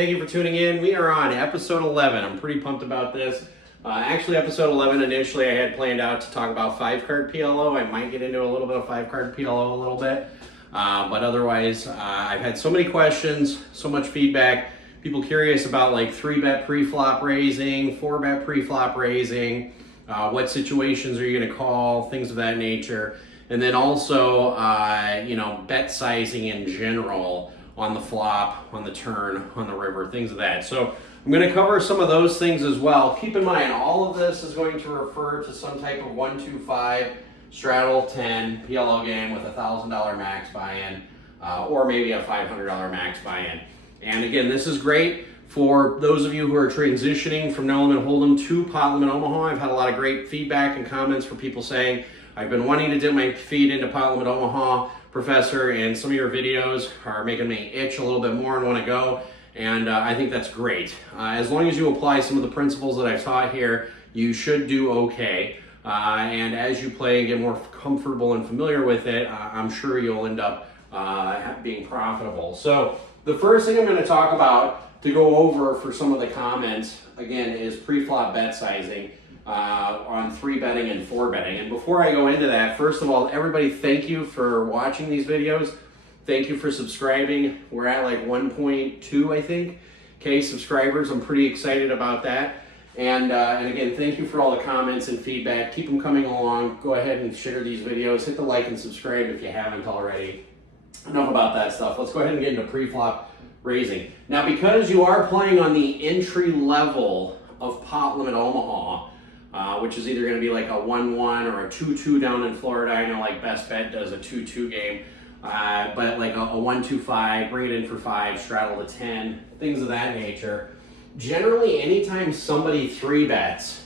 thank you for tuning in. We are on episode 11. I'm pretty pumped about this. Actually, episode 11, initially I had planned out to talk about 5-card PLO. I might get into a little bit of 5-card PLO a little bit. But otherwise, I've had so many questions, so much feedback. People curious about like 3-bet pre-flop raising, 4-bet pre-flop raising, what situations are you going to call, things of that nature. And then also, bet sizing in general on the flop, on the turn, on the river, things of that. So I'm going to cover some of those things as well. Keep in mind, all of this is going to refer to some type of 1-2-5 straddle 10 PLO game with a $1,000 max buy-in, or maybe a $500 max buy-in. And again, this is great for those of you who are transitioning from no limit hold'em to pot limit Omaha. I've had a lot of great feedback and comments from people saying, I've been wanting to dip my feet into pot limit Omaha, Professor, and some of your videos are making me itch a little bit more and want to go. And I think that's great. As long as you apply some of the principles that I've taught here, you should do okay. And as you play and get more comfortable and familiar with it, I'm sure you'll end up being profitable. So the first thing I'm going to talk about to go over for some of the comments, again, is pre-flop bet sizing on 3-betting and 4-betting. And before I go into that, first of all, everybody, thank you for watching these videos. Thank you for subscribing. We're at like 1.2, I think, K subscribers. I'm pretty excited about that. And again, thank you for all the comments and feedback. Keep them coming along. Go ahead and share these videos. Hit the like and subscribe if you haven't already. Enough about that stuff. Let's go ahead and get into pre-flop raising. Now, because you are playing on the entry level of pot limit Omaha, which is either going to be like a 1-1 or a 2-2 down in Florida. I know like Best Bet does a 2-2 game. But like a 1-2-5, bring it in for 5, straddle to 10, things of that nature. Generally, anytime somebody 3-bets,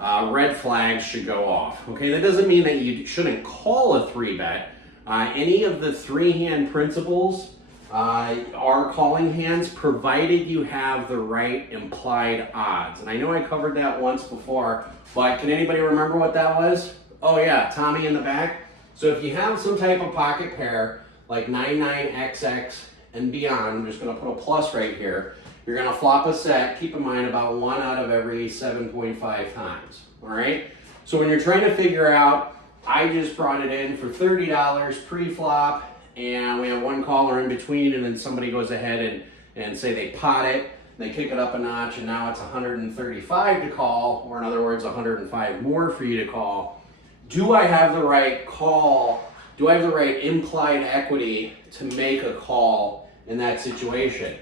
red flags should go off. Okay, that doesn't mean that you shouldn't call a 3-bet. Any of the 3-hand principles are calling hands, provided you have the right implied odds. And I know I covered that once before, but can anybody remember what that was? Oh yeah, Tommy in the back. So if you have some type of pocket pair, like 9-9-XX and beyond, I'm just going to put a plus right here, you're going to flop a set, keep in mind about 1 out of every 7.5 times, all right? So when you're trying to figure out, I just brought it in for $30 pre-flop, and we have one caller in between, and then somebody goes ahead and say they pot it, they kick it up a notch, and now it's 135 to call, or in other words, 105 more for you to call. Do I have the right call? Do I have the right implied equity to make a call in that situation?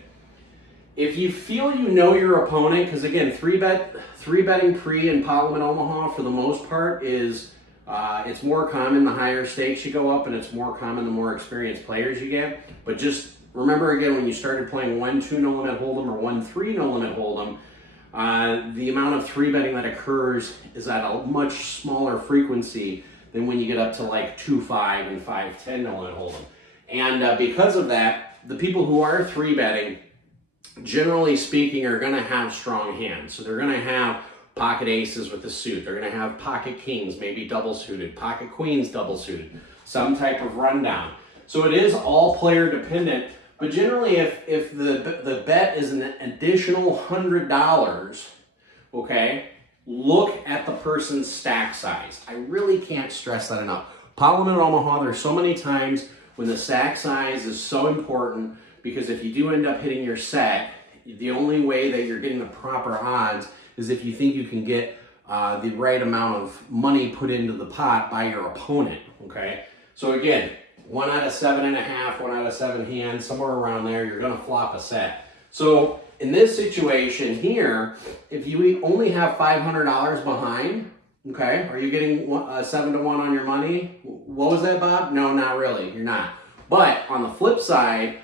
If you feel you know your opponent, because again, 3-betting pre and pot limit Omaha for the most part is, it's more common the higher stakes you go up, and it's more common the more experienced players you get. But just remember again, when you started playing 1-2 no limit hold'em or 1-3 no limit hold'em, the amount of 3-betting that occurs is at a much smaller frequency than when you get up to like 2-5 and 5-10 no limit hold'em. And because of that, the people who are 3-betting, generally speaking, are going to have strong hands. So they're going to have pocket aces with a suit. They're going to have pocket kings, maybe double suited, pocket queens double suited, some type of rundown. So it is all player dependent. But generally, if the bet is an additional $100, okay, look at the person's stack size. I really can't stress that enough. Pot limit Omaha, there's so many times when the stack size is so important, because if you do end up hitting your set, the only way that you're getting the proper odds is if you think you can get the right amount of money put into the pot by your opponent, okay? So again, 1 out of 7.5, 1 out of 7 hands, somewhere around there, you're going to flop a set. So in this situation here, if you only have $500 behind, okay, are you getting 7-1 on your money? What was that, Bob? No, not really. You're not. But on the flip side,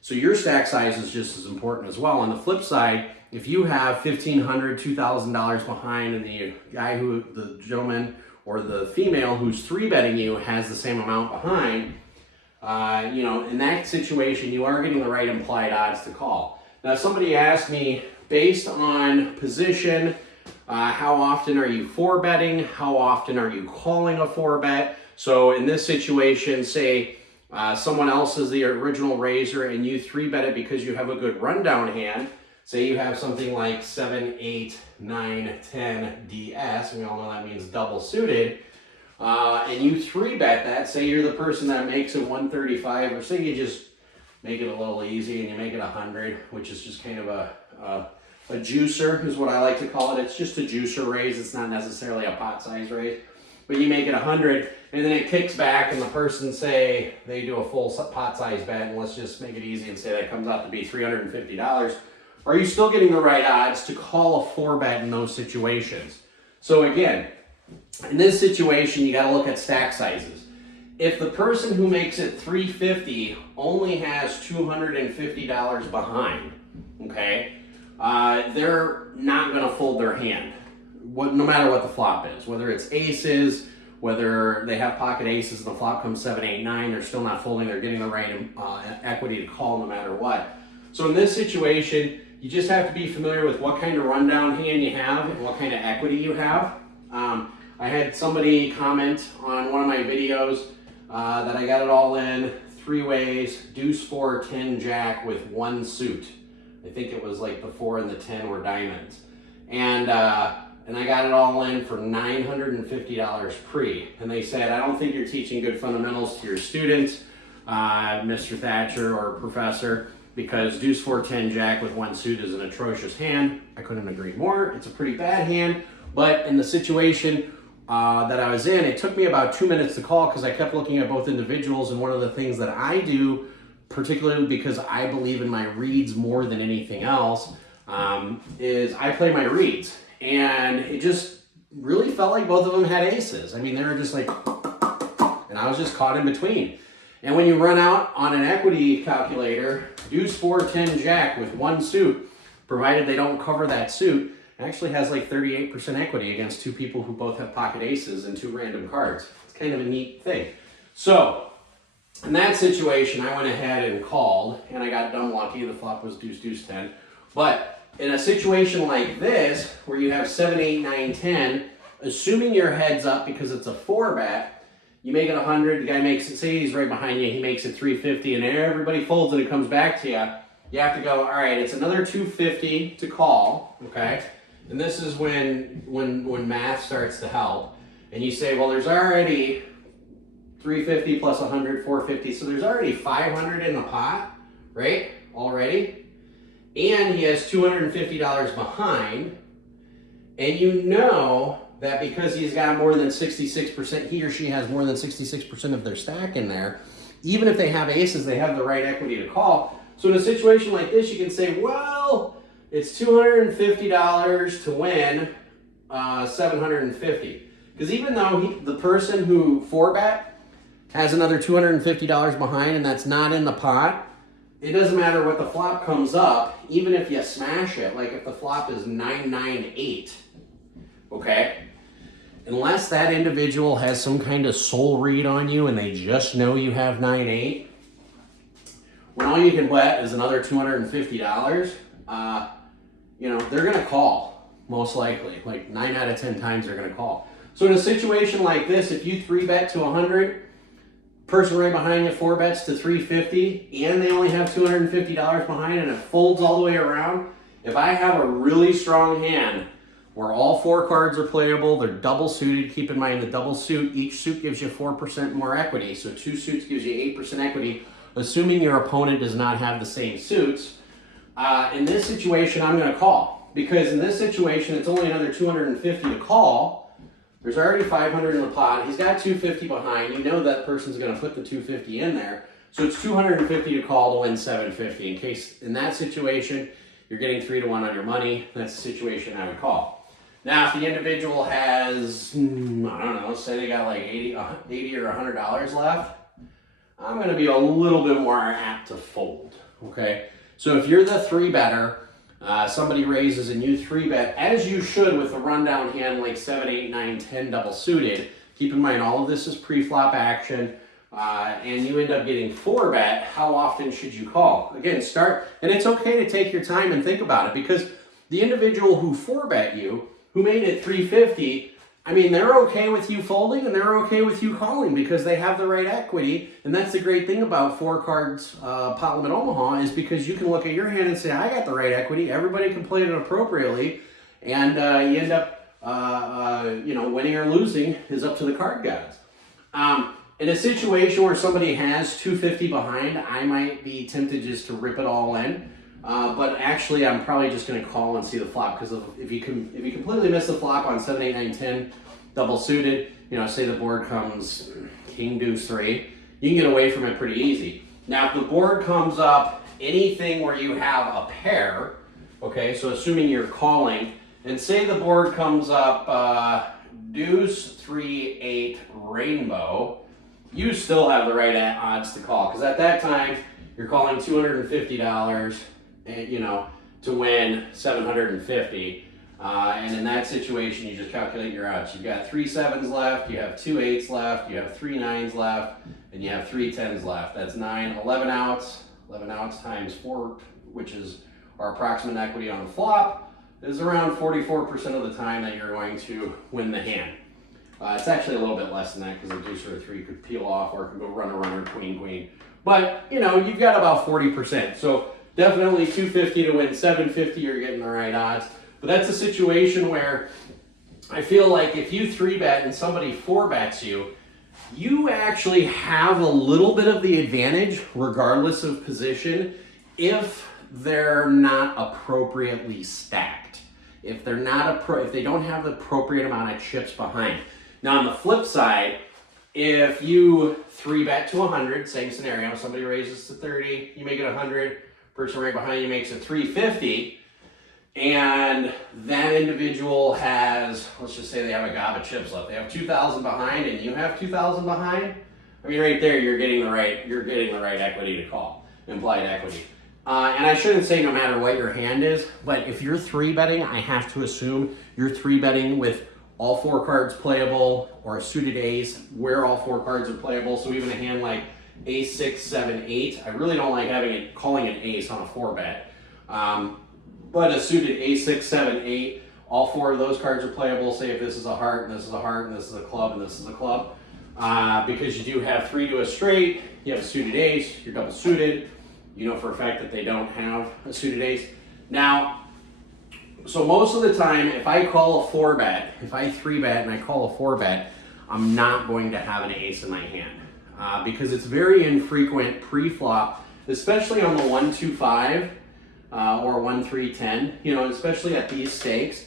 so your stack size is just as important as well. On the flip side, if you have $1,500, $2,000 behind, and the gentleman or the female who's 3-betting you has the same amount behind, in that situation, you are getting the right implied odds to call. Now, somebody asked me, based on position, how often are you 4-betting? How often are you calling a 4-bet? So in this situation, say Someone else is the original raiser and you 3-bet it because you have a good rundown hand. Say you have something like 7, 8, 9, 10 DS, and we all know that means double suited, and you 3-bet that. Say you're the person that makes it 135, or say you just make it a little easy and you make it 100, which is just kind of a juicer is what I like to call it. It's just a juicer raise. It's not necessarily a pot size raise, but you make it 100 and then it kicks back and the person, say they do a full pot size bet, and let's just make it easy and say that comes out to be $350. Are you still getting the right odds to call a 4-bet in those situations? So again, in this situation, you got to look at stack sizes. If the person who makes it $350 only has $250 behind, okay, they're not going to fold their hand, no matter what the flop is. Whether it's aces, whether they have pocket aces and the flop comes 7, 8, 9, they're still not folding. They're getting the right equity to call no matter what. So in this situation, you just have to be familiar with what kind of rundown hand you have and what kind of equity you have. I had somebody comment on one of my videos that I got it all in 3 ways, deuce, 4, 10, jack with 1 suit. I think it was like the 4 and the 10 were diamonds. And I got it all in for $950 pre. And they said, I don't think you're teaching good fundamentals to your students, Mr. Thatcher or Professor, because deuce, 4, 10, jack with 1 suit is an atrocious hand. I couldn't agree more. It's a pretty bad hand, but in the situation that I was in, it took me about 2 minutes to call because I kept looking at both individuals, and one of the things that I do, particularly because I believe in my reads more than anything else, is I play my reads. And it just really felt like both of them had aces. I mean, they were just like, and I was just caught in between. And when you run out on an equity calculator, deuce, 4, 10, jack with 1 suit, provided they don't cover that suit, actually has like 38% equity against 2 people who both have pocket aces and 2 random cards. It's kind of a neat thing. So in that situation, I went ahead and called, and I got dumb lucky. The flop was deuce, deuce, 10. But in a situation like this, where you have 7, 8, 9, 10, assuming your head's up because it's a 4-bet, you make it 100, the guy makes it, say he's right behind you, he makes it 350, and everybody folds and it comes back to you. You have to go, all right, it's another 250 to call, okay? And this is when math starts to help. And you say, well, there's already 350 plus 100, 450, so there's already 500 in the pot, right, already? And he has $250 behind, and you know that because he's got more than 66%, he or she has more than 66% of their stack in there, even if they have aces, they have the right equity to call. So in a situation like this, you can say, well, it's $250 to win 750. Because even though the person who 4-bet has another $250 behind and that's not in the pot, it doesn't matter what the flop comes up, even if you smash it, like if the flop is 998, okay? Unless that individual has some kind of soul read on you and they just know you have 9-8, when all you can bet is another $250, you know, they're gonna call, most likely. Like 9 out of 10 times they're gonna call. So in a situation like this, if you 3-bet to 100, person right behind you 4-bets to 350, and they only have $250 behind and it folds all the way around, if I have a really strong hand where all 4 cards are playable, they're double suited. Keep in mind the double suit, each suit gives you 4% more equity. So 2 suits gives you 8% equity, assuming your opponent does not have the same suits. In this situation, I'm gonna call, because in this situation, it's only another 250 to call. There's already 500 in the pot. He's got 250 behind. You know that person's gonna put the 250 in there. So it's 250 to call to win 750. In case, in that situation, you're getting 3 to 1 on your money. That's the situation I would call. Now, if the individual has, I don't know, say they got like 80 or $100 left, I'm gonna be a little bit more apt to fold, okay? So if you're the 3-better, somebody raises and you 3-bet, as you should with a rundown hand like 7, 8, 9, 10 double suited. Keep in mind, all of this is pre-flop action, and you end up getting 4-bet, how often should you call? Again, start, and it's okay to take your time and think about it, because the individual who 4-bet you, who made it 350, I mean, they're okay with you folding and they're okay with you calling because they have the right equity. And that's the great thing about 4 cards pot limit Omaha, is because you can look at your hand and say, I got the right equity. Everybody can play it appropriately. And you end up, winning or losing is up to the card gods. In a situation where somebody has 250 behind, I might be tempted just to rip it all in. But actually, I'm probably just going to call and see the flop, because if you completely miss the flop on 7, 8, 9, 10, double suited, say the board comes king, deuce, 3, you can get away from it pretty easy. Now, if the board comes up anything where you have a pair, okay, so assuming you're calling, and say the board comes up deuce, 3, 8, rainbow, you still have the right odds to call, because at that time, you're calling $250. And, to win 750. And in that situation, you just calculate your odds. You've got 3 7s left, you have 2 8s left, you have 3 9s left, and you have 3 10s left. That's 9, 11 outs. 11 outs times 4, which is our approximate equity on the flop, is around 44% of the time that you're going to win the hand. It's actually a little bit less than that, because a deuce or a 3 could peel off, or it could go runner, queen, queen. But, you've got about 40%. So definitely 250 to win 750, you're getting the right odds. But that's a situation where I feel like if you 3-bet and somebody 4-bets you, you actually have a little bit of the advantage regardless of position if they're not appropriately stacked. If they're not if they don't have the appropriate amount of chips behind. Now on the flip side, if you 3-bet to 100, same scenario, somebody raises to 30, you make it 100, person right behind you makes it 350, and that individual has, let's just say they have a gob of chips left. They have 2,000 behind, and you have 2,000 behind. I mean, right there, you're getting the right equity to call, implied equity. And I shouldn't say no matter what your hand is, but if you're 3-betting, I have to assume you're 3-betting with all 4 cards playable, or a suited ace where all 4 cards are playable. So even a hand like ace, 6, 7, 8. I really don't like calling an ace on a 4-bet. But a suited ace, 6, 7, 8, all 4 of those cards are playable. Say if this is a heart, and this is a heart, and this is a club, and this is a club. Because you do have 3 to a straight, you have a suited ace, you're double suited. You know for a fact that they don't have a suited ace. Now, so most of the time, if I call a 4-bet, if I 3-bet and I call a 4-bet, I'm not going to have an ace in my hand. Because it's very infrequent pre-flop, especially on the 1-2-5 or 1-3-10, especially at these stakes.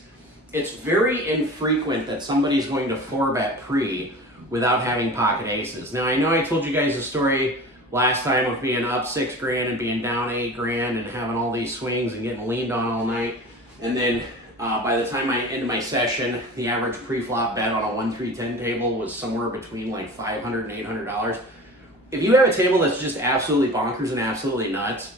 It's very infrequent that somebody's going to 4-bet pre without having pocket aces. Now, I know I told you guys a story last time of being up $6,000 and being down $8,000 and having all these swings and getting leaned on all night. And then by the time I ended my session, the average pre-flop bet on a 1-3-10 table was somewhere between like $500 and $800. If you have a table that's just absolutely bonkers and absolutely nuts,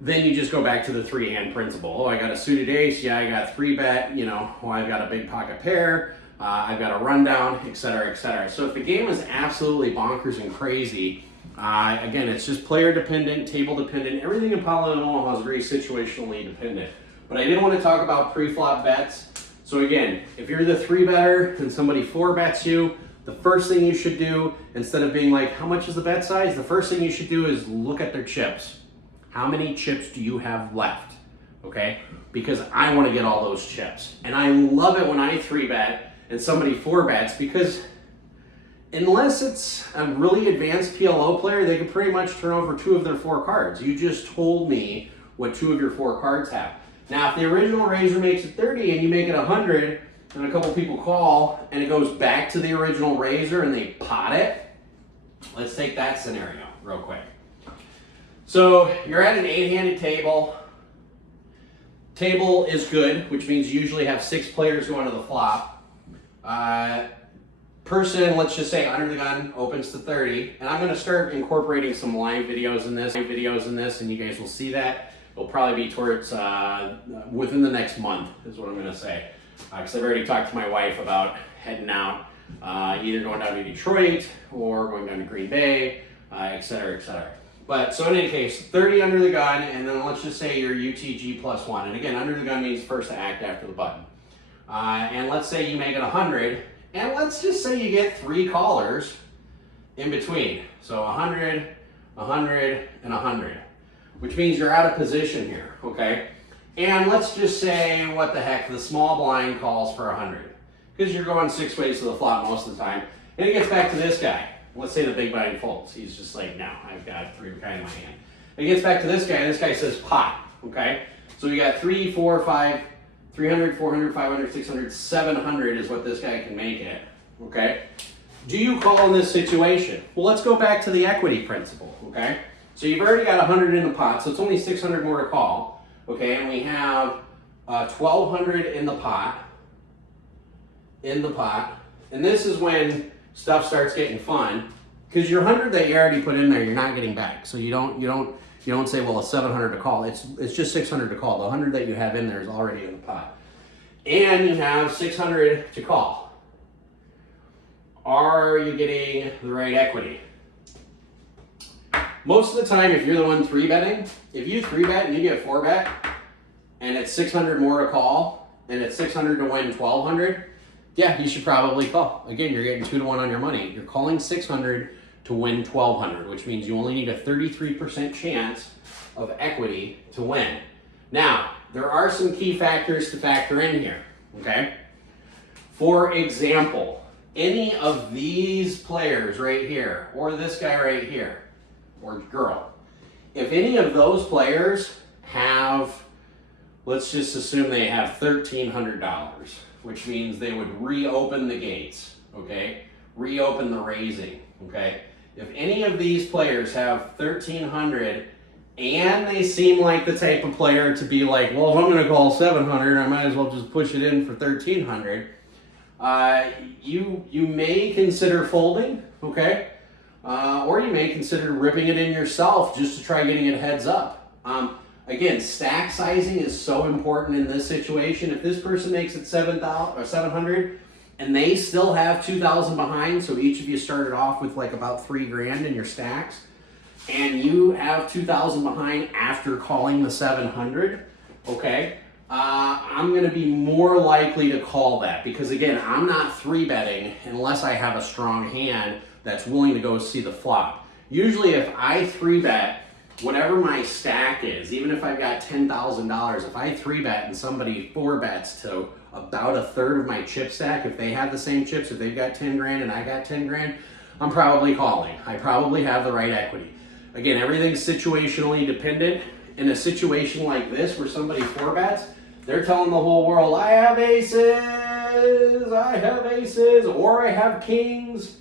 then you just go back to the 3-hand principle. Oh, I got a suited ace. Yeah, I got 3-bet. I've got a big pocket pair. I've got a rundown, et cetera, et cetera. So if the game is absolutely bonkers and crazy, again, it's just player dependent, table dependent. Everything in PLO and Omaha is very situationally dependent. But I did want to talk about pre-flop bets. So again, if you're the 3-better and somebody 4-bets you, the first thing you should do, instead of being like, how much is the bet size? The first thing you should do is look at their chips. How many chips do you have left? Okay? Because I want to get all those chips. And I love it when I 3-bet and somebody 4-bets, because unless it's a really advanced PLO player, they can pretty much turn over 2 of their 4 cards. You just told me what 2 of your 4 cards have. Now, if the original raiser makes it 30 and you make it 100, and a couple people call and it goes back to the original raiser and they pot it, let's take that scenario real quick. So you're at an 8-handed table. Table is good, which means you usually have 6 players going to the flop. Person, let's just say under the gun, opens to 30, and I'm going to start incorporating some live videos in this, and you guys will see that. It'll probably be towards within the next month, is what I'm going to say, because I've already talked to my wife about heading out, either going down to Detroit or going down to Green Bay, et cetera, et cetera. But so in any case, 30 under the gun, and then let's just say you're UTG +1, and again, under the gun means first to act after the button. And let's say you make it 100. And let's just say you get 3 callers in between. So 100, 100, and 100, which means you're out of position here, okay? And let's just say, what the heck, the small blind calls for 100, because you're going 6 ways to the flop most of the time. And it gets back to this guy. Let's say the big blind folds. He's just like, no, I've got 3 kind in my hand. It gets back to this guy, and this guy says pot, okay? So we got 3, 4, 5, 300, 400, 500, 600, 700 is what this guy can make it, okay? Do you call in this situation? Well, let's go back to the equity principle, okay? So you've already got 100 in the pot, so it's only 600 more to call, okay? And we have 1,200 in the pot, and this is when stuff starts getting fun, because your 100 that you already put in there, you're not getting back. So you don't say, well, it's 700 to call. It's just 600 to call. The 100 that you have in there is already in the pot. And you have 600 to call. Are you getting the right equity? Most of the time, if you're the one 3-betting, if you 3-bet and you get 4-bet, and it's 600 more to call, and it's 600 to win 1,200, yeah, you should probably call. Again, you're getting 2 to 1 on your money. You're calling 600 to win 1,200, which means you only need a 33% chance of equity to win. Now, there are some key factors to factor in here, okay? For example, any of these players right here, or this guy right here, or girl, if any of those players have, let's just assume they have $1,300, which means they would reopen the gates, okay? Reopen the raising, okay? If any of these players have 1,300 and they seem like the type of player to be like, well, if I'm going to call 700, I might as well just push it in for 1,300, you may consider folding, okay? Or you may consider ripping it in yourself just to try getting it heads up. Again, stack sizing is so important in this situation. If this person makes it 700 and they still have 2,000 behind, so each of you started off with like about 3 grand in your stacks, and you have 2,000 behind after calling the 700, okay, I'm going to be more likely to call that, because again, I'm not 3-betting unless I have a strong hand that's willing to go see the flop. Usually if I 3-bet, whatever my stack is, even if I've got $10,000, if I 3-bet and somebody 4-bets to about a third of my chip stack, if they have the same chips, if they've got 10 grand and I got 10 grand, I'm probably calling. I probably have the right equity. Again, everything's situationally dependent. In a situation like this where somebody 4-bets, they're telling the whole world, I have aces, or I have kings.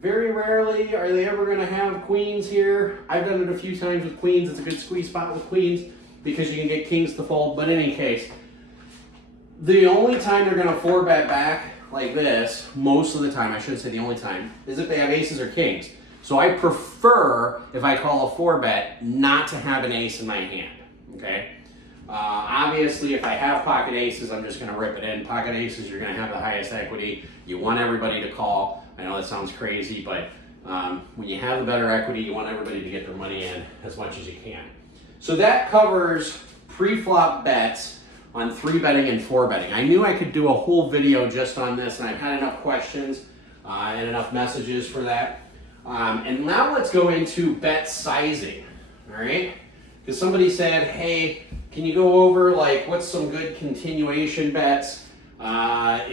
Very rarely are they ever going to have queens here. I've done it a few times with queens. It's a good squeeze spot with queens because you can get kings to fold. But in any case, the only time they're going to 4-bet back like this, most of the time, I shouldn't say the only time, is if they have aces or kings. So I prefer, if I call a 4-bet, not to have an ace in my hand, okay? Obviously, if I have pocket aces, I'm just going to rip it in. Pocket aces, you're going to have the highest equity. You want everybody to call. I know that sounds crazy, but when you have the better equity, you want everybody to get their money in as much as you can. So that covers pre-flop bets on 3-betting and 4-betting. I knew I could do a whole video just on this, and I've had enough questions and enough messages for that. And now let's go into bet sizing, all right? Because somebody said, hey, can you go over like what's some good continuation bets?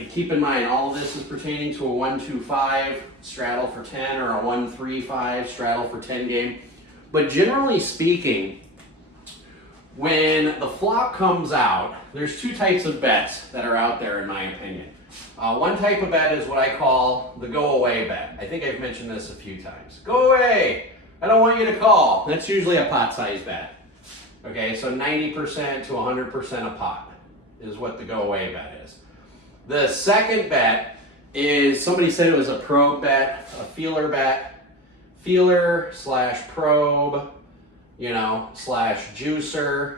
Keep in mind, all of this is pertaining to a 1-2-5 straddle for 10 or a 1-3-5 straddle for 10 game. But generally speaking, when the flop comes out, there's 2 types of bets that are out there in my opinion. One type of bet is what I call the go away bet. I think I've mentioned this a few times. Go away! I don't want you to call. That's usually a pot size bet. Okay, so 90% to 100% a pot is what the go away bet is. The second bet is, somebody said it was a probe bet, a feeler bet, feeler / probe, slash juicer.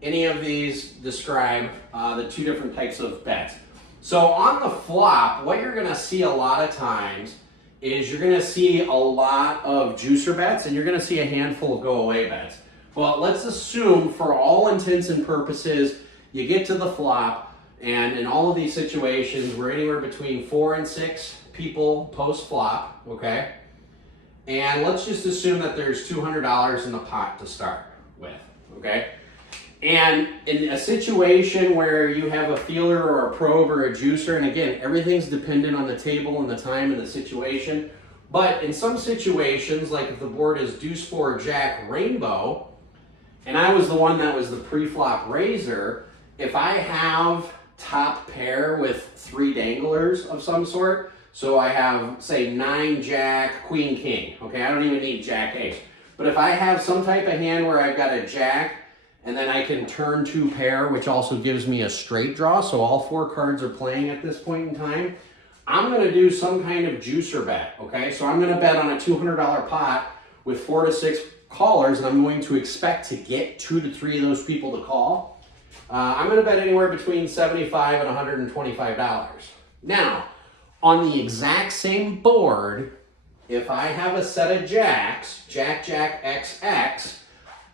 Any of these describe the 2 different types of bets. So on the flop, what you're going to see a lot of times is you're going to see a lot of juicer bets and you're going to see a handful of go away bets. Well, let's assume for all intents and purposes, you get to the flop, And in all of these situations, we're anywhere between 4 and 6 people post-flop, okay? And let's just assume that there's $200 in the pot to start with, okay? And in a situation where you have a feeler or a probe or a juicer, and again, everything's dependent on the table and the time and the situation, but in some situations, like if the board is deuce 4 jack rainbow, and I was the one that was the pre-flop raiser, if I have top pair with 3 danglers of some sort, so I have, say, 9 jack, queen king, okay? I don't even need jack ace. But if I have some type of hand where I've got a jack, and then I can turn 2 pair, which also gives me a straight draw, so all 4 cards are playing at this point in time, I'm gonna do some kind of juicer bet, okay? So I'm gonna bet on a $200 pot with 4 to 6 callers, and I'm going to expect to get 2 to 3 of those people to call. I'm gonna bet anywhere between $75 and $125. Now, on the exact same board, if I have a set of jacks, jack, jack, XX,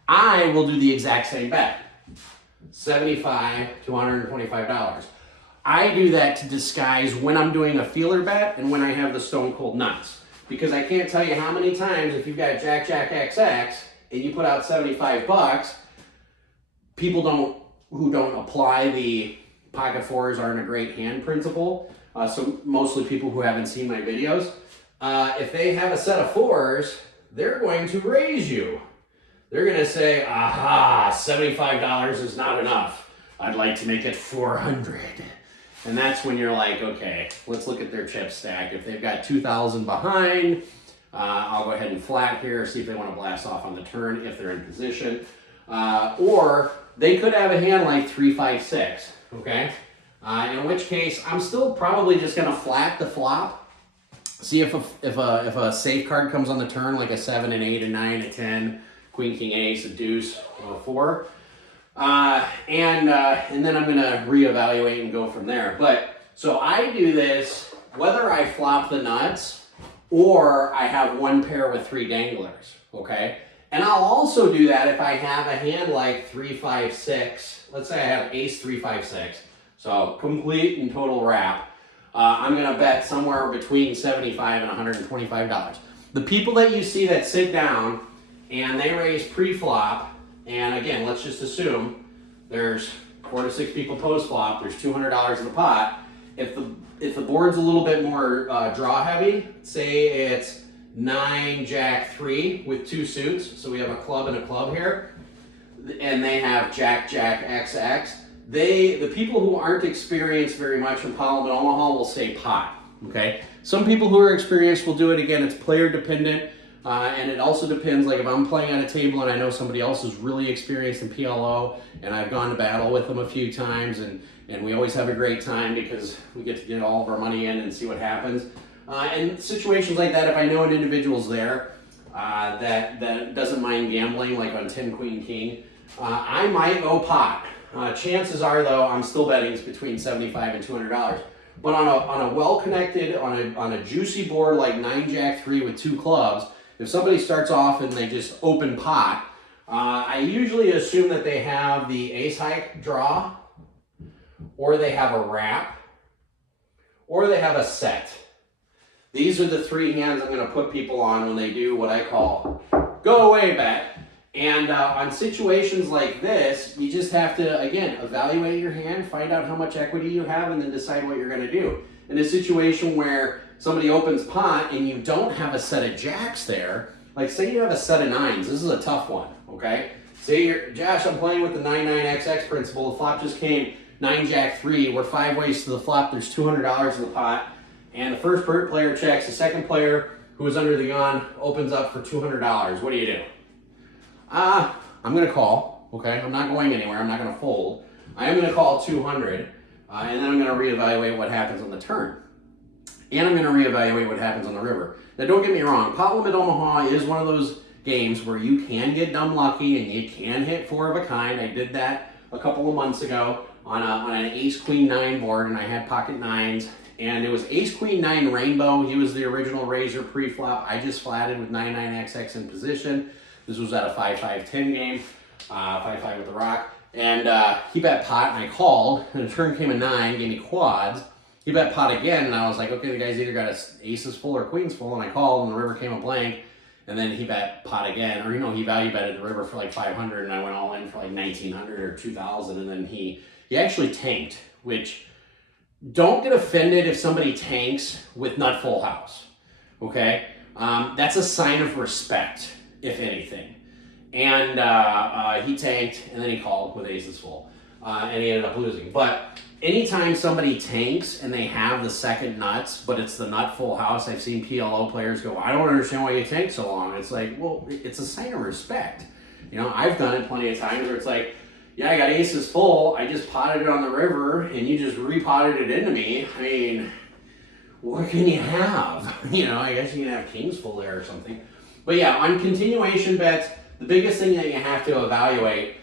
I will do the exact same bet, $75 to $125. I do that to disguise when I'm doing a feeler bet and when I have the stone cold nuts. Because I can't tell you how many times if you've got jack, jack, XX and you put out $75, people who don't apply the pocket fours aren't a great hand principle. So mostly people who haven't seen my videos. If they have a set of 4s, they're going to raise you. They're going to say, aha, $75 is not enough. I'd like to make it 400. And that's when you're like, okay, let's look at their chip stack. If they've got 2,000 behind, I'll go ahead and flat here, see if they want to blast off on the turn if they're in position. Or they could have a hand like 3, 5, 6, okay? In which case, I'm still probably just going to flat the flop. See if a safe card comes on the turn, like a 7, an 8, a 9, a 10, queen, king, ace, a deuce, or a 4. And then I'm going to reevaluate and go from there. But so I do this whether I flop the nuts or I have 1 pair with 3 danglers, okay? And I'll also do that if I have a hand like 3, 5, 6. Let's say I have ace, 3, 5, 6. So complete and total wrap. I'm going to bet somewhere between $75 and $125. The people that you see that sit down and they raise pre-flop, and again, let's just assume there's 4 to 6 people post-flop, there's $200 in the pot. If the board's a little bit more draw heavy, say it's 9, jack, 3 with 2 suits, so we have a club and a club here, and they have jack, jack, XX, the people who aren't experienced very much in Parliament Omaha will say pot, okay? Some people who are experienced will do it. Again, it's player dependent, and it also depends, like if I'm playing on a table and I know somebody else is really experienced in PLO, and I've gone to battle with them a few times, and we always have a great time because we get to get all of our money in and see what happens. In situations like that, if I know an individual's there that doesn't mind gambling, like on 10, queen, king, I might go pot. Chances are, though, I'm still betting it's between $75 and $200. But on a well-connected, on a juicy board like 9, jack, 3 with 2 clubs, if somebody starts off and they just open pot, I usually assume that they have the ace high draw, or they have a wrap, or they have a set. These are the 3 hands I'm going to put people on when they do what I call go away bet. And on situations like this, you just have to, again, evaluate your hand, find out how much equity you have, and then decide what you're going to do. In a situation where somebody opens pot and you don't have a set of jacks there, like say you have a set of 9s, this is a tough one, okay? Say you're, Josh, I'm playing with the 9-9-XX principle. The flop just came 9, jack, 3. We're 5 ways to the flop. There's $200 in the pot. And the first player checks. The second player, who is under the gun, opens up for $200. What do you do? I'm going to call, okay? I'm not going anywhere. I'm not going to fold. I am going to call 200, and then I'm going to reevaluate what happens on the turn. And I'm going to reevaluate what happens on the river. Now, don't get me wrong. Parliament Omaha is one of those games where you can get dumb lucky and you can hit 4 of a kind. I did that a couple of months ago on an ace-queen-9 board, and I had pocket 9s. And it was ace-queen-9 rainbow. He was the original raiser pre-flop. I just flatted with 9-9-XX in position. This was at a 5-5-10 game, 5-5 with the rock. And he bet pot, and I called, and the turn came a 9, gave me quads. He bet pot again, and I was like, okay, the guy's either got aces full or queens full, and I called, and the river came a blank, and then he bet pot again, or he value betted the river for like 500, and I went all in for like 1900 or 2000, and then he actually tanked, which, don't get offended if somebody tanks with nut full house, okay? That's a sign of respect, if anything. And he tanked, and then he called with aces full, and he ended up losing. But anytime somebody tanks and they have the second nuts, but it's the nut full house, I've seen PLO players go, I don't understand why you tanked so long. It's like, well, it's a sign of respect. I've done it plenty of times where it's like, yeah, I got aces full, I just potted it on the river, and you just repotted it into me. I mean, what can you have? I guess you can have kings full there or something. But yeah, on continuation bets, the biggest thing that you have to evaluate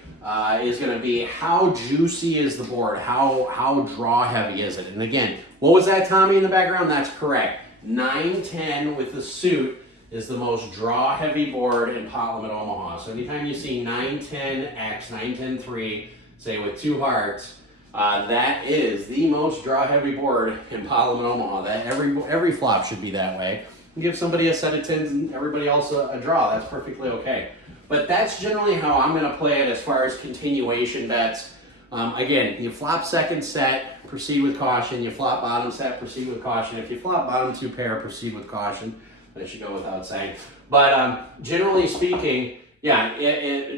is going to be how juicy is the board, how draw heavy is it. And again, what was that, Tommy, in the background? That's correct. 9-10 with the suit is the most draw heavy board in pot limit Omaha. So anytime you see 9-10-X, 9-10-3, say with 2 hearts, that is the most draw heavy board in pot limit Omaha. That every flop should be that way. You give somebody a set of 10s and everybody else a draw. That's perfectly okay. But that's generally how I'm going to play it as far as continuation bets. Again, you flop second set, proceed with caution. You flop bottom set, proceed with caution. If you flop bottom 2 pair, proceed with caution. That should go without saying. But generally speaking, yeah,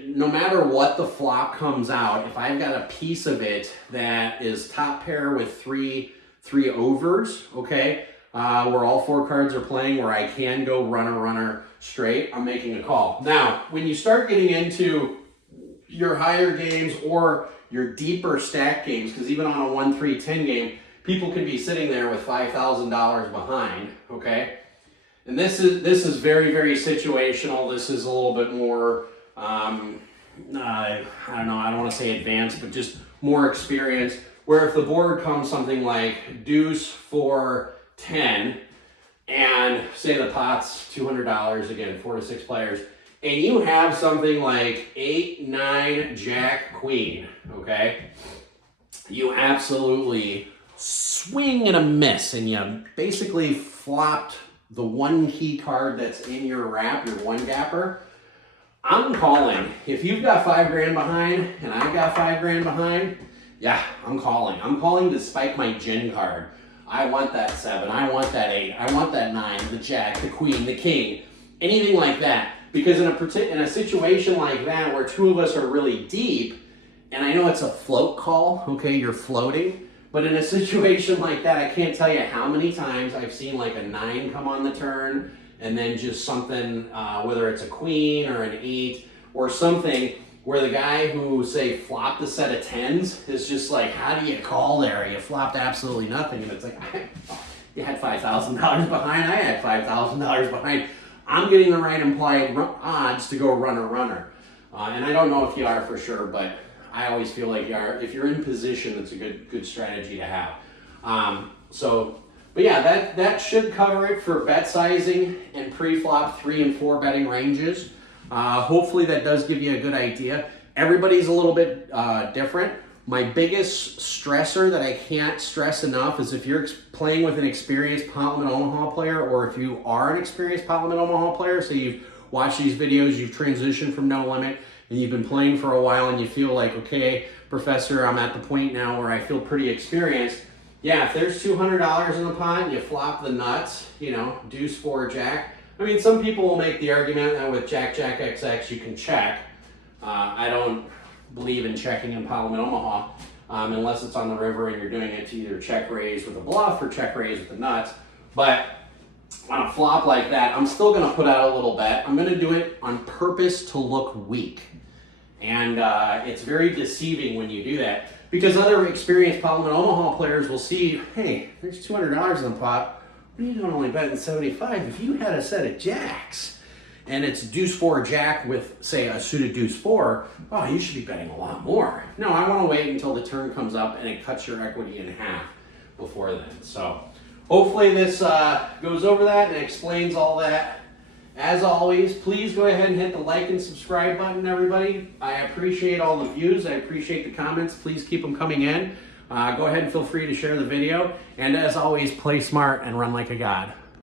no matter what the flop comes out, if I've got a piece of it that is top pair with three overs, okay, where all 4 cards are playing, where I can go runner straight, I'm making a call. Now, when you start getting into your higher games or your deeper stack games, because even on a 1-3-10 game, people could be sitting there with $5,000 behind, okay? And this is very, very situational. This is a little bit more, I don't know, I don't want to say advanced, but just more experienced, where if the board comes something like deuce 4 10, and say the pot's $200, again, 4 to 6 players, and you have something like 8, 9, jack, queen, okay? You absolutely swing and a miss, and you basically flopped the one key card that's in your wrap, your one gapper. I'm calling. If you've got $5 behind, and I've got $5 behind, yeah, I'm calling. I'm calling to spike my gin card. I want that 7, I want that 8, I want that 9, the jack, the queen, the king, anything like that. Because in a situation like that where 2 of us are really deep, and I know it's a float call, okay, you're floating, but in a situation like that, I can't tell you how many times I've seen like a 9 come on the turn, and then just something, whether it's a queen or an 8 or something, where the guy who, say, flopped a set of 10s is just like, how do you call there? You flopped absolutely nothing. And it's like, you had $5,000 behind, I had $5,000 behind. I'm getting the right implied odds to go runner. And I don't know if you are for sure, but I always feel like you are. If you're in position, it's a good strategy to have. But yeah, that should cover it for bet sizing and pre-flop 3 and 4 betting ranges. Hopefully that does give you a good idea. Everybody's a little bit different. My biggest stressor that I can't stress enough is if you're playing with an experienced pot limit Omaha player, or if you are an experienced pot limit Omaha player, so you've watched these videos, you've transitioned from no limit, and you've been playing for a while, and you feel like, okay, Professor, I'm at the point now where I feel pretty experienced. Yeah, if there's $200 in the pot and you flop the nuts, deuce 4 jack. I mean, some people will make the argument that with Jack, XX, you can check. I don't believe in checking in pot limit Omaha unless it's on the river and you're doing it to either check raise with a bluff or check raise with the nuts. But on a flop like that, I'm still going to put out a little bet. I'm going to do it on purpose to look weak. And it's very deceiving when you do that, because other experienced pot limit Omaha players will see, hey, there's $200 in the pot. You don't only bet in 75. If you had a set of jacks and it's deuce 4 jack with, say, a suited deuce 4, oh, you should be betting a lot more. No, I want to wait until the turn comes up and it cuts your equity in half before then. So hopefully this goes over that and explains all that As always, please go ahead and hit the like and subscribe button, everybody. I appreciate all the views. I appreciate the comments. Please keep them coming in. Go ahead and feel free to share the video. And as always, play smart and run like a god.